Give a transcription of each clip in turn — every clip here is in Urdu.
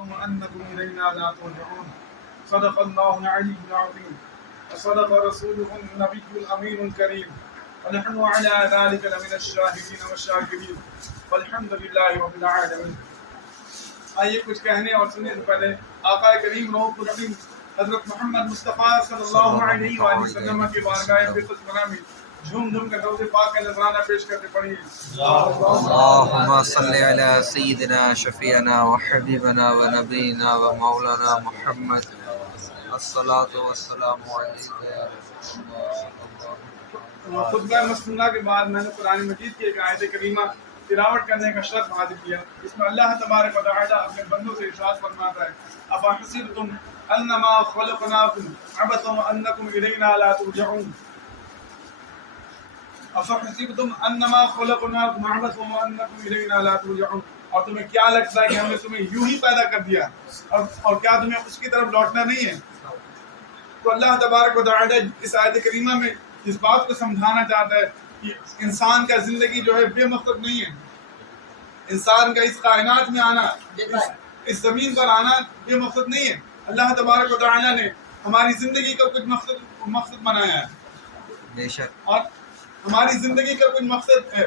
أصبحتم وأنكم إلينا لا ترجعون صدق الله العلي العظيم وصدق رسوله النبي الأمين الكريم ونحن على ذلك لمن الشاهدين والشاكرين والحمد لله رب العالمين. آئیے کچھ کہنے اور سننے سے پہلے آقا کریم رؤوف الرحیم حضرت محمد مصطفیٰ صلی اللہ علیہ وآلہ وسلم کی بارگاہ بطرت بنا میں جھوم جھوم کر درود پاک کا نذرانہ پیش کرتے پڑھیے. اللهم صل على سيدنا شفيعنا وحبيبنا ونبينا ومولانا محمد الصلاة والسلام عليك يا رسول الله. خطبہ مسنونہ کے بعد میں نے قرآن مجید کی ایک آیت کریمہ تلاوت کرنے کا شرط حاصل کیا جس میں اللہ تبارک و تعالی اپنے بندوں سے ارشاد فرماتا ہے افحسبتم انما خلقناکم عبثا وانکم الینا لا ترجعون. افحسبتم انما خلقناکم عبثا وانکم الینا لا ترجعون. اور تمہیں کیا لگتا ہے کہ ہم نے تمہیں یوں ہی پیدا کر دیا اور کیا تمہیں اس کی طرف لوٹنا نہیں ہے؟ تو اللہ تبارک و تعالی اس آیت کریمہ میں اس بات کو سمجھانا چاہتا ہے کہ انسان کا زندگی جو ہے بے مقصد نہیں ہے. انسان کا اس کائنات میں آنا، اس زمین پر آنا بے مقصد نہیں ہے. اللہ تبارک و تعالی نے ہماری زندگی کا کچھ مقصد بنایا ہے بے شک، اور ہماری زندگی کا کچھ مقصد ہے،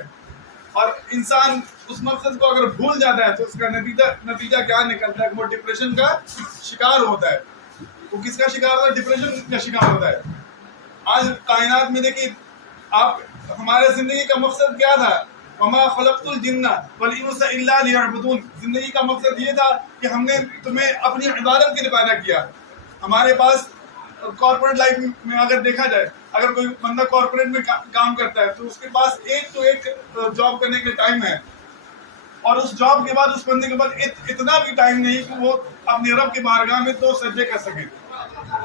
اور انسان اس مقصد کو اگر بھول جاتا ہے تو اس کا نتیجہ کیا نکلتا ہے کہ وہ ڈپریشن کا شکار ہوتا ہے. وہ کس کا شکار ہوتا ہے؟ ڈپریشن کا شکار ہوتا ہے. آج کائنات میں دیکھیے آپ، ہمارے زندگی کا مقصد کیا تھا؟ وما خلقت الجن والانس الا ليعبدون. زندگی کا مقصد یہ تھا کہ ہم نے تمہیں اپنی عبادت کے لیے پیدا کیا. ہمارے پاس کارپوریٹ لائف میں اگر دیکھا جائے، اگر کوئی بندہ کارپوریٹ میں کام کرتا ہے تو اس کے پاس ایک جاب کرنے کے ٹائم ہے، اور اس جاب کے بعد اس بندے کے پاس اتنا بھی ٹائم نہیں کہ وہ اپنے رب کے بارگاہ میں 2 سجدے کر سکے.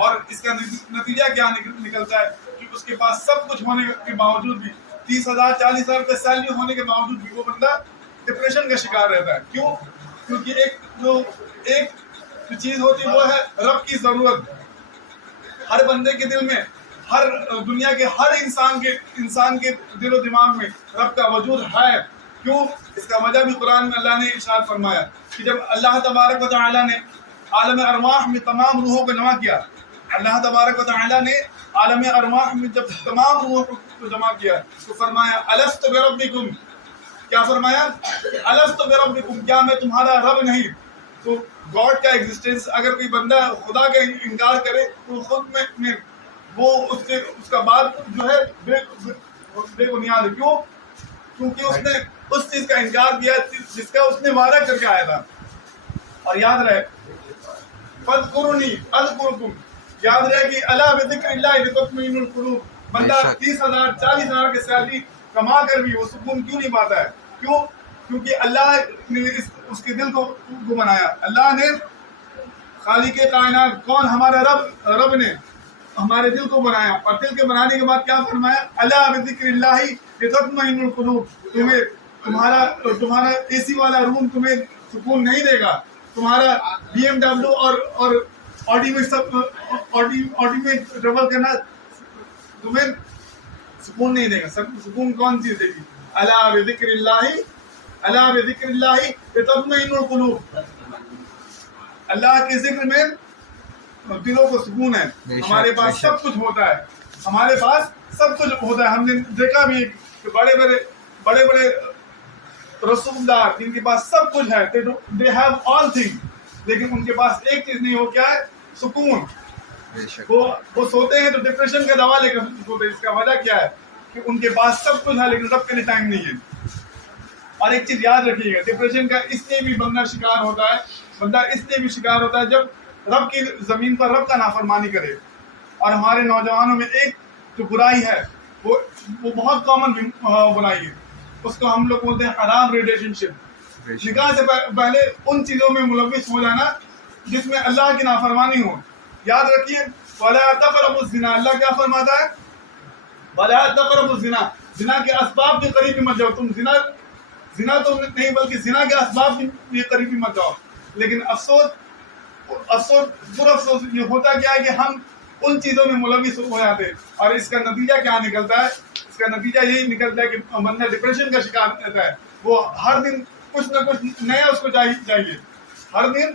اور اس کا نتیجہ کیا نکلتا ہے کہ اس کے پاس سب کچھ ہونے کے باوجود بھی 30,000 40,000 روپے سیلری ہونے کے باوجود بھی وہ بندہ ڈپریشن کا شکار رہتا ہے. کیوں؟ کیونکہ ایک چیز ہوتی وہ ہے رب کی ضرورت. ہر بندے کے دل میں، ہر دنیا کے ہر انسان کے دل و دماغ میں رب کا وجود ہے. کیوں؟ اس کا وجہ بھی قرآن میں اللہ نے ارشاد فرمایا کہ جب اللہ تبارک و تعالی نے عالم ارواح میں تمام روحوں کو جمع کیا، اللہ تبارک و تعالی نے عالم ارواح میں جب تمام روحوں کو جمع کیا تو فرمایا الست بربکم. کیا فرمایا؟ الست بربکم، کیا میں تمہارا رب نہیں؟ تو گاڈ کا ایگزسٹنس، اگر کوئی بندہ خدا کا انکار کرے تو خود میں وہ اس کا بات جو ہے بے بنیاد ہے. کیوں؟ کیونکہ اس نے اس چیز کا انکار کیا جس کا اس نے وعدہ کر کے آیا تھا. اور یاد رہے فاذکرونی اذکرکم، یاد رہے کہ الا بذکر اللہ تطمئن القلوب. بندہ 30,000 40,000 کی سیلری کما کر بھی وہ سکون کیوں نہیں پاتا ہے؟ کیوں؟ کیونکہ اللہ نے اس کے دل کو بنایا. اللہ نے، خالق کائنات کون؟ ہمارا رب نے ہمارے دل کو بنایا، اور دل کے بنانے کے بعد کیا فرمایا؟ الا بذکر اللہ تطمئن القلوب. تمہارا اے سی والا روم تمہیں سکون نہیں دے گا، تمہارا BMW اور آڈی میں ٹریول کرنا تمہیں سکون نہیں دے گا. سکون کون چیز دے گی؟ الا بذکر اللہ تطمئن القلوب. اللہ کے ذکر میں دلوں کو سکون ہے. ہمارے پاس سب کچھ ہوتا ہے، ہمارے پاس سب کچھ ہوتا ہے. ہم نے دیکھا بھی کہ بڑے بڑے رسول دار جن کے پاس سب کچھ ہے، they have all things، لیکن ان کے پاس ایک چیز نہیں. وہ کیا ہے؟ سکون. وہ سوتے ہیں تو ڈپریشن کا دوا لے کر سوتے ہیں. اس کا وجہ کیا ہے؟ کہ ان کے پاس سب کچھ ہے لیکن رب کے لیے ٹائم نہیں ہے. اور ایک چیز یاد رکھیے گا، ڈپریشن کا اس لیے بھی بندہ شکار ہوتا ہے جب رب کی زمین پر رب کا نافرمانی کرے. اور ہمارے نوجوانوں میں ایک جو برائی ہے وہ بہت کامن برائی ہے، اس کو ہم لوگ بولتے ہیں حرام ریلیشن شپ. نکاح سے پہلے ان چیزوں میں ملوث ہو جانا جس میں اللہ کی نافرمانی ہو. یاد رکھیے وَلَا تَقْرَبُوا الزِّنَا، اللہ کیا فرماتا ہے؟ وَلَا تَقْرَبُوا الزِّنَا، زنا کے اسباب کے قریب بھی مت جاؤ. تم زنا تو نہیں بلکہ زنا کے اسباب کے قریب بھی مت جاؤ. لیکن برا افسوس یہ ہوتا کیا ہے کہ ہم ان چیزوں میں ملوث ہو جاتے ہیں، اور اس کا نتیجہ کیا نکلتا ہے؟ اس کا نتیجہ یہی نکلتا ہے کہ بندہ ڈپریشن کا شکار رہتا ہے. وہ ہر دن کچھ نہ کچھ نیا اس کو چاہیے. ہر دن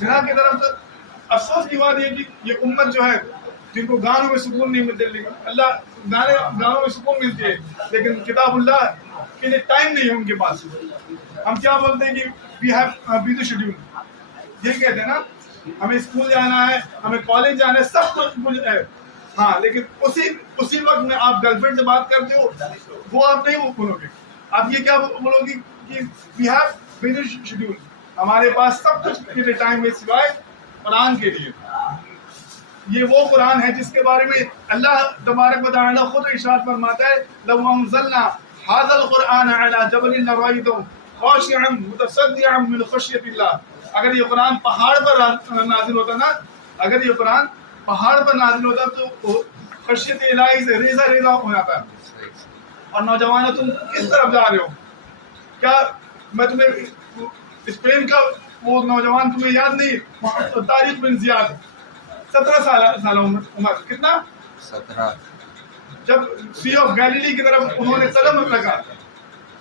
زنا کی طرف تو افسوس کی بات یہ کہ یہ امت جو ہے جن کو گانوں میں سکون نہیں ملتے، لیکن اللہ گانوں میں سکون ملتی ہے، لیکن کتاب اللہ کے لیے ٹائم نہیں ہے ان کے پاس. ہم کیا بولتے ہیں کہ وی ہیو بزی شیڈیول، یہ کہتے ہیں نا ہمیں اسکول جانا ہے، ہمیں کالج جانا ہے، سب کچھ ہے. ہاں لیکن اسی وقت میں آپ گرل فرینڈ سے بات کرتے ہو، وہ آپ نہیں بولو گے. آپ یہ کیا بولو گے کہ وی ہیو بزی شیڈیول، ہمارے پاس سب کچھ کے لیے ٹائم ہے سوائے قرآن کے لیے. یہ وہ قرآن ہے جس کے بارے میں اللہ تبارک و تعالی خود ارشاد فرماتا ہے لو انزلنا هذا القرآن على جبل لرأيته خاشعا متصدعا من خشية الله. اگر یہ قرآن پہاڑ پر نازل ہوتا نا، اگر یہ قرآن پہاڑ پر نازل ہوتا تو خشیت الہی سے ریزہ ریزہ ہو جاتا. اور نوجوانوں تم کس طرف جا رہے ہو؟ کیا میں تمہیں اسپین کا وہ نوجوان تمہیں یاد نہیں؟ طارق بن زیاد 17 سال عمر، کتنا؟ 17. جب سی آف گیلیلی کی طرف انہوں نے قدم رکھا،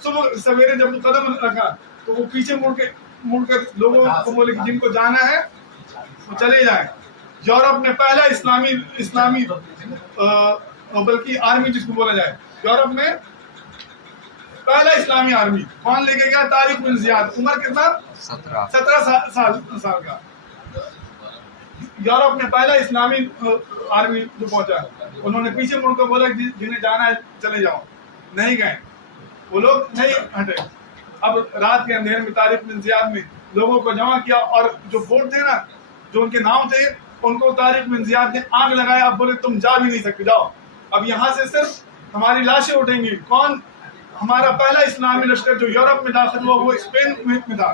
صبح سویرے جب قدم رکھا تو وہ پیچھے مڑ کر لوگوں کو بولے کہ جن کو جانا ہے وہ چلے جائیں. یورپ میں پہلا اسلامی بلکہ آرمی جس کو بولا جائے، یورپ میں پہلا اسلامی آرمی کون لے کے گیا؟ طارق بن زیاد. عمر کتنا؟ 17 سال کا. یورپ میں پہلا اسلامی آرمی جو پہنچا، انہوں نے پیچھے مڑ کر بولا کہ جنہیں جانا ہے چلے جاؤ. نہیں گئے، وہ لوگ نہیں ہٹے. اب رات کے اندھیرے میں طارق بن زیاد نے لوگوں کو جمع کیا، اور جو بوٹ تھے نا، جو ان کے نام تھے، ان کو طارق بن زیاد نے آگ لگایا. اب بولے تم جا بھی نہیں سکتے، جاؤ. اب یہاں سے صرف ہماری لاشیں اٹھیں گی. کون؟ ہمارا پہلا اسلامی لشکر جو یورپ میں داخل ہوا وہ اسپین میں تھا.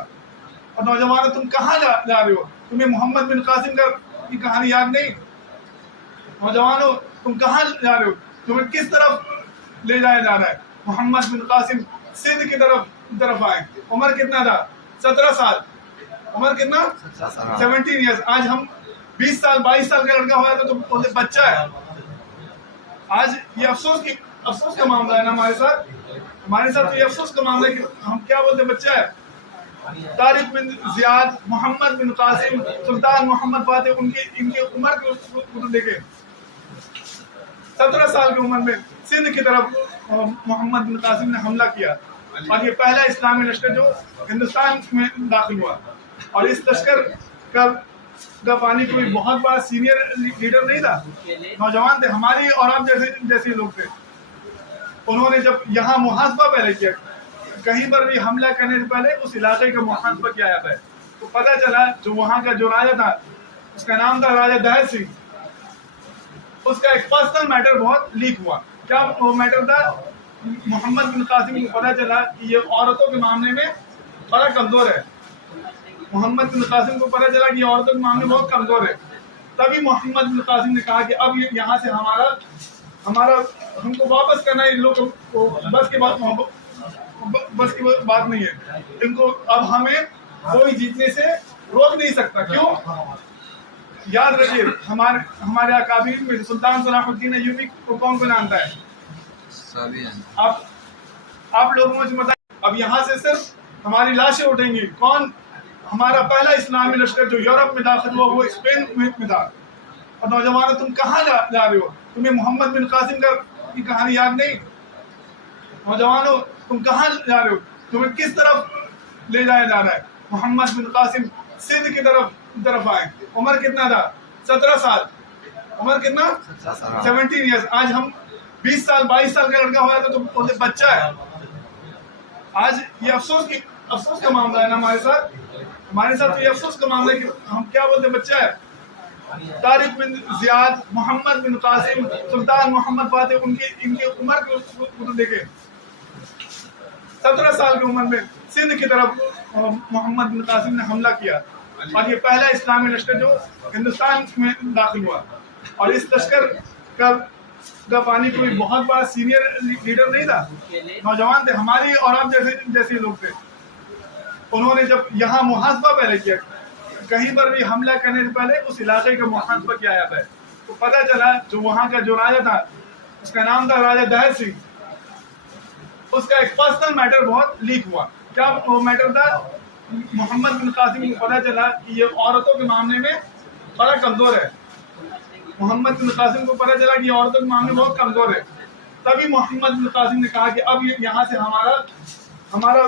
اور نوجوانوں تم کہاں جا رہے ہو؟ تمہیں محمد بن قاسم کی کہانی یاد نہیں؟ نوجوانوں تم کہاں جا رہے ہو؟ تمہیں کس طرف لے جایا جا رہا ہے؟ محمد بن قاسم سندھ کی طرف آئے. عمر کتنا تھا؟ 17 سال. عمر کتنا؟ 17 ایئرس. آج ہم 20 سال 22 سال کا لڑکا ہوا تو بولتے بچہ ہے. آج یہ افسوس کا معاملہ ہے نا ہمارے ساتھ یہ افسوس کا معاملہ ہے کہ ہم کیا بولتے بچہ ہے. طارق بن زیاد، محمد بن قاسم، سلطان محمد فاتح، ان کی عمر کو دیکھیں. 17 سال کی عمر میں سندھ کی طرف محمد بن قاسم نے حملہ کیا، اور یہ پہلا اسلامی لشکر جو ہندوستان میں داخل ہوا. اور اس لشکر کا پانی کوئی بہت بڑا سینئر لیڈر نہیں تھا، نوجوان تھے، ہماری اور آپ جیسے لوگ تھے. انہوں نے جب یہاں محاسبہ پہلے کیا، کہیں پر بھی حملہ کرنے سے پہلے اس علاقے کا محاسبہ کیا جاتا ہے، تو پتہ چلا جو وہاں کا جو راجہ تھا اس کا نام تھا راجہ دہر سنگھ. اس کا ایک پرسنل میٹر بہت لیک ہوا. کیا وہ میٹر تھا؟ محمد بن قاسم کو پتہ چلا کہ یہ عورتوں کے معاملے میں بڑا کمزور ہے. محمد بن قاسم کو پتہ چلا کہ یہ عورتوں کے معاملے میں بہت کمزور ہے. تبھی محمد بن قاسم نے کہا کہ اب یہاں سے ہمارا ہم کو واپس کرنا ہے. ان لوگوں کو بس کی بات نہیں ہے. ان کو اب ہمیں کوئی جیتنے سے روک نہیں سکتا. کیوں؟ یاد رکھیے ہمارے اکابرین میں سلطان صلاح الدین ایوبی کو کون جانتا ہے؟ آپ لوگوں سے بتائیں. اب یہاں سے صرف ہماری لاشیں اٹھیں گی. کون؟ ہمارا پہلا اسلامی لشکر جو یورپ میں داخل ہوا وہ اسپین میں تھا. اور نوجوانوں تم کہاں جا رہے ہو؟ تمہیں محمد بن قاسم کی کہانی یاد نہیں؟ نوجوانوں تم کہاں جا رہے ہو؟ تمہیں کس طرف لے جایا جا رہا ہے؟ محمد بن قاسم سندھ کی طرف آئے. عمر کتنا تھا؟ 17 سال. عمر کتنا؟ 17 ایئرس. آج ہم 20 سال 22 سال کا لڑکا ہوا تو بولتے بچہ ہے. آج یہ افسوس کا معاملہ ہے نا ہمارے ساتھ یہ افسوس کا معاملہ ہے کہ ہم کیا بولتے بچہ ہے. طارق بن زیاد، محمد بن قاسم، سلطان محمد فاتح، ان کی عمر کو دیکھیں. 17 سال کی عمر میں سندھ کی طرف محمد بن قاسم نے حملہ کیا، اور یہ پہلا اسلامی لشکر جو ہندوستان میں داخل ہوا. اور اس لشکر کا پانی کوئی بہت بڑا سینئر لیڈر نہیں تھا، نوجوان تھے، ہماری اور آپ جیسے لوگ تھے. انہوں نے جب یہاں محاسبہ پہلے کیا، کہیں پر بھی حملہ کرنے سے پہلے اس علاقے کا محاسبہ کیا جاتا ہے، تو پتہ چلا جو وہاں کا جو راجہ تھا اس کا نام تھا راجہ دہر سنگھ. اس کا ایک پرسنل میٹر بہت لیک ہوا. کیا وہ میٹر تھا؟ محمد بن قاسم کو پتہ چلا کہ یہ عورتوں کے معاملے میں بڑا کمزور ہے، محمد بن قاسم کو پتہ چلا کہ یہ عورتوں کے معاملے میں بہت کمزور ہے، تبھی محمد بن قاسم نے کہا کہ اب یہاں سے ہمارا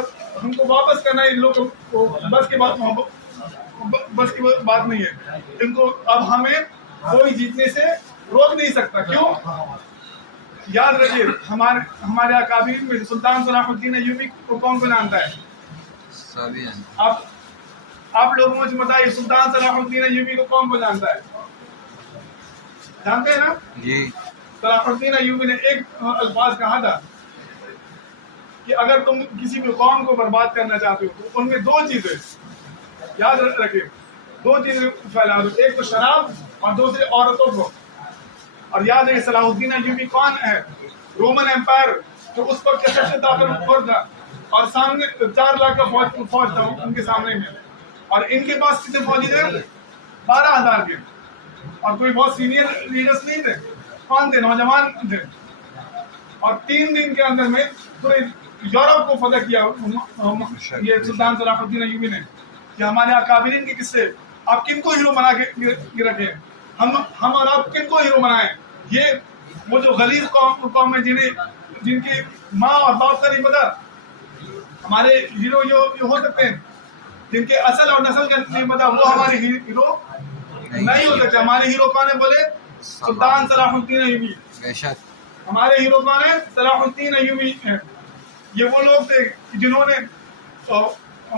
ہم کو واپس کرنا ہے، ان لوگوں کو بس کی بات نہیں ہے، ان کو اب ہمیں کوئی جیتنے سے روک نہیں سکتا۔ کیوں؟ یاد رکھیے ہمارے اکابرین میں سلطان صلاح الدین ایوبی کو کون جانتا ہے؟ سبھی ہیں۔ آپ لوگ مجھے بتائیے سلطان صلاح الدین ایوبی کو کون جانتا ہے؟ جانتے ہیں نا؟ جی۔ صلاح الدین ایوبی نے ایک الفاظ کہا تھا کہ اگر تم کسی بھی قوم کو برباد کرنا چاہتے ہو تو ان میں دو چیزیں یاد رکھیں، دو چیزیں پھیلا دو، ایک تو شراب اور دوسرے عورتوں کو۔ اور یاد رکھیں صلاح الدین ایوبی کون ہے؟ رومن امپائر جو اس وقت کے سب سے طاقتور تھا، اور سامنے 4 لاکھ کا فوج تھا ان کے سامنے میں، اور ان کے پاس کتنے فوجی تھے؟ 12,000 کے، اور کوئی بہت سینئر لیڈرز نہیں تھے، کون تھے؟ نوجوان تھے، اور 3 دن کے اندر میں پورے یورپ کو فتح کیا یہ سلطان صلاح الدین ایوبی نے۔ کہ ہمارے اکابرین کے قصے آپ کن کو ہیرو بنا کے رکھیں، ہم اور آپ کن کو ہیرو بنائیں؟ یہ وہ جو غلیظ قوم ہے جن کی ماں اور باپ کا نہیں پتا، ہمارے ہیرو جو ہو سکتے ہیں جن کے اصل اور نسل کا نہیں پتا، وہ ہمارے ہیرو نہیں ہو سکتے۔ ہمارے ہیرو کون ہے؟ بولے سلطان صلاح الدین ایوبی۔ بے شک۔ ہمارے ہیرو کون ہے؟ صلاح الدین ایوبی ہیں۔ یہ وہ لوگ تھے جنہوں نے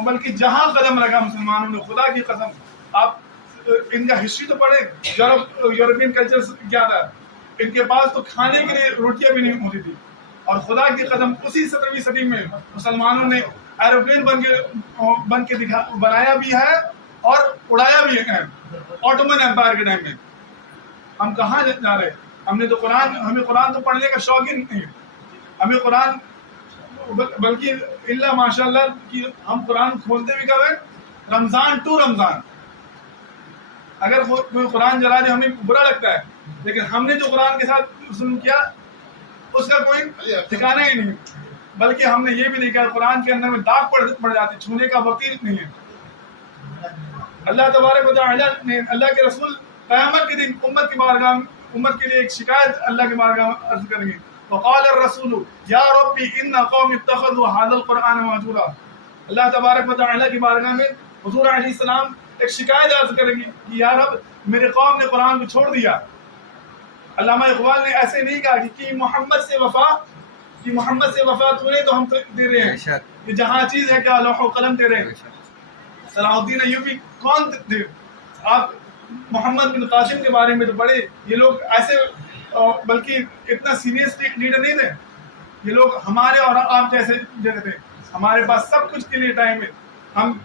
بلکہ جہاں قدم رکھا مسلمانوں نے، خدا کی قسم آپ ان کا ہسٹری تو پڑھیں، یورپین کلچر کیا تھا، ان کے پاس تو کھانے کے لیے روٹیاں بھی نہیں ہوتی تھی، اور خدا کی قسم اسی 17ویں صدی میں مسلمانوں نے ایروپلین بن کے بنایا بھی ہے اور اڑایا بھی ہے آٹومن امپائر کے ٹائم میں۔ ہم کہاں جا رہے؟ ہمیں قرآن تو پڑھنے کا شوق ہی نہیں ہے، ہمیں قرآن بلکہ اللہ ماشاء اللہ کہ ہم قرآن کھولتے بھی کر رہے رمضان ٹو رمضان۔ اگر کوئی قرآن جلا دے ہمیں برا لگتا ہے، لیکن ہم نے جو قرآن کے ساتھ ظلم کیا اس کا کوئی ٹھکانا ہی نہیں، بلکہ ہم نے یہ بھی دیکھا قرآن کے اندر میں داغ پڑ جاتے، چھونے کا وقت نہیں ہے۔ اللہ تبارک و تعالی نے اللہ کے رسول قیامت کے دن امت کے لیے ایک شکایت اللہ کے بارگاہ میں عرض کریں گے، وقال الرسول یا ربی ان قوم اتخذوا هذا القرآن مهجورا۔ اللہ تبارک و تعالی کی بارگاہ میں حضور علیہ السلام ایک شکایت عرض کریں گی کہ یا رب میرے قوم نے قرآن کو چھوڑ دیا۔ علامہ اقبال نے ایسے نہیں کہا کہ محمد سے وفا تو نے تو ہم دے رہے ہیں، کہ جہاں چیز ہے کیا لوح و قلم دے رہے ہیں۔ صلاح الدین ایوبی کون تھے؟ آپ محمد بن قاسم کے بارے میں تو پڑھے، یہ لوگ ایسے بلکہ اتنا سیریس لیڈر نہیں تھے، یہ لوگ ہمارے اور آپ جیسے تھے۔ ہمارے پاس سب کچھ کے لیے ٹائم ہے، ہم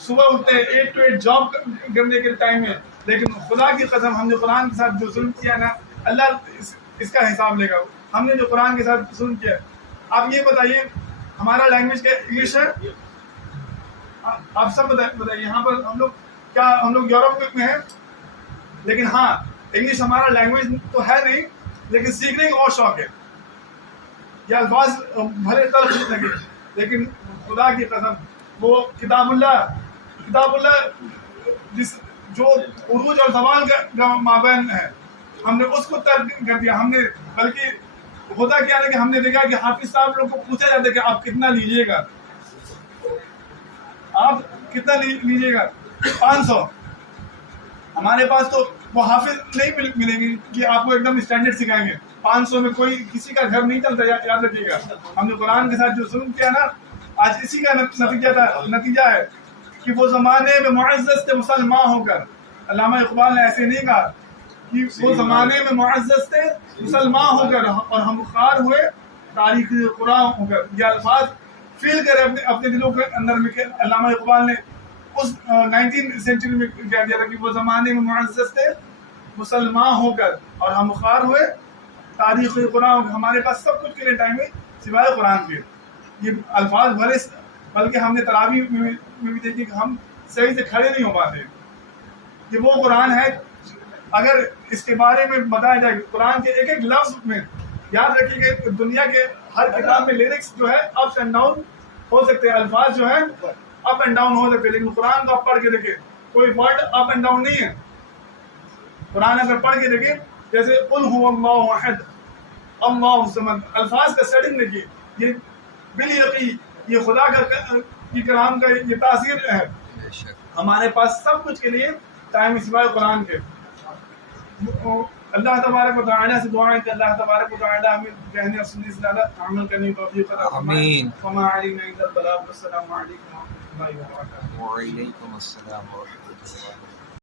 صبح اٹھتے ہیں 8 to 8 جاب کرنے کے ٹائم ہے، لیکن خدا کی قسم ہم نے قرآن کے ساتھ جو ظلم کیا نا اللہ اس کا حساب لے گا۔ ہم نے جو قرآن کے ساتھ ظلم کیا، آپ یہ بتائیے ہمارا لینگویج کیا انگلش ہے؟ آپ سب بتائیے یہاں پر ہم لوگ یورپ میں ہیں، لیکن ہاں انگلش ہمارا لینگویج تو ہے نہیں، لیکن سیکھنے کا اور شوق ہے۔ یہ الفاظ بھلے تلخ لگے، لیکن خدا کی قسم وہ کتاب اللہ جو عروج اور زوال کا مابین ہے، ہم نے اس کو ترک کر دیا۔ ہم نے بلکہ ہوتا کیا ہے کہ ہم نے دیکھا کہ حافظ صاحب لوگ کو پوچھا جاتا ہے کہ آپ کتنا لیجیے گا، آپ کتنا لیجیے گا؟ 500۔ ہمارے پاس تو وہ حافظ نہیں ملیں گے کہ آپ کو ایک دم اسٹینڈرڈ سکھائیں گے۔ 500 میں کوئی کسی کا گھر نہیں چلتا، یاد رکھیے گا۔ ہم نے قرآن کے ساتھ جو ظلم کیا نا، آج اسی کا نتیجہ ہے کہ وہ زمانے میں معزز تھے مسلمان ہو کر۔ علامہ اقبال نے ایسے نہیں کہا کہ وہ زمانے میں معزز تھے مسلمان ہو کر اور ہم خوار ہوئے تاریخ قرآن ہو کر۔ یہ الفاظ فیل کرے اپنے دلوں کے اندر میں کہ علامہ اقبال نے اس 19 سینچری میں کہہ دیا تھا کہ وہ زمانے میں معزز تھے مسلمان ہو کر اور ہم خوار ہوئے تاریخ قرآن۔ ہمارے پاس سب کچھ کے لیے ٹائم ہے سوائے قرآن کے۔ یہ الفاظ بلکہ ہم نے تراویح میں بھی دیکھی کہ ہم صحیح سے کھڑے نہیں ہو پاتے۔ یہ وہ قرآن ہے، اگر اس کے بارے میں بتایا جائے قرآن کے ایک ایک لفظ میں، یاد رکھیے کہ دنیا کے ہر کتاب میں لیرکس جو ہے اپس اینڈ ڈاؤن ہو سکتے ہیں، الفاظ جو ہیں اپ اینڈ ڈاؤن ہو سکتے ہیں، لیکن قرآن کو آپ پڑھ کے دیکھیں کوئی ورڈ اپ اینڈ ڈاؤن نہیں ہے. قرآن اگر پڑھ کے دیکھیں جیسے قل هو اللہ احد اللہ الصمد، الفاظ کا سیٹنگ دیکھیے، یہ بالیقین یہ خدا کا کی کلام کا یہ تاثیر ہے. بے شک ہمارے پاس سب کچھ کے لیے ٹائم سوائے قرآن کے. اللہ تبارک و تعالیٰ سے دعا ہے کہ اللہ تبارک و تعالیٰ ہمیں کہنے اور سننے سے زیادہ عمل کرنے کی توفیق عطا فرمائے. آمین. وما علینا الا البلاغ. السلام علیکم و رحمۃ اللہ وبرکاتہ. وعلیکم السلام ورحمۃ اللہ.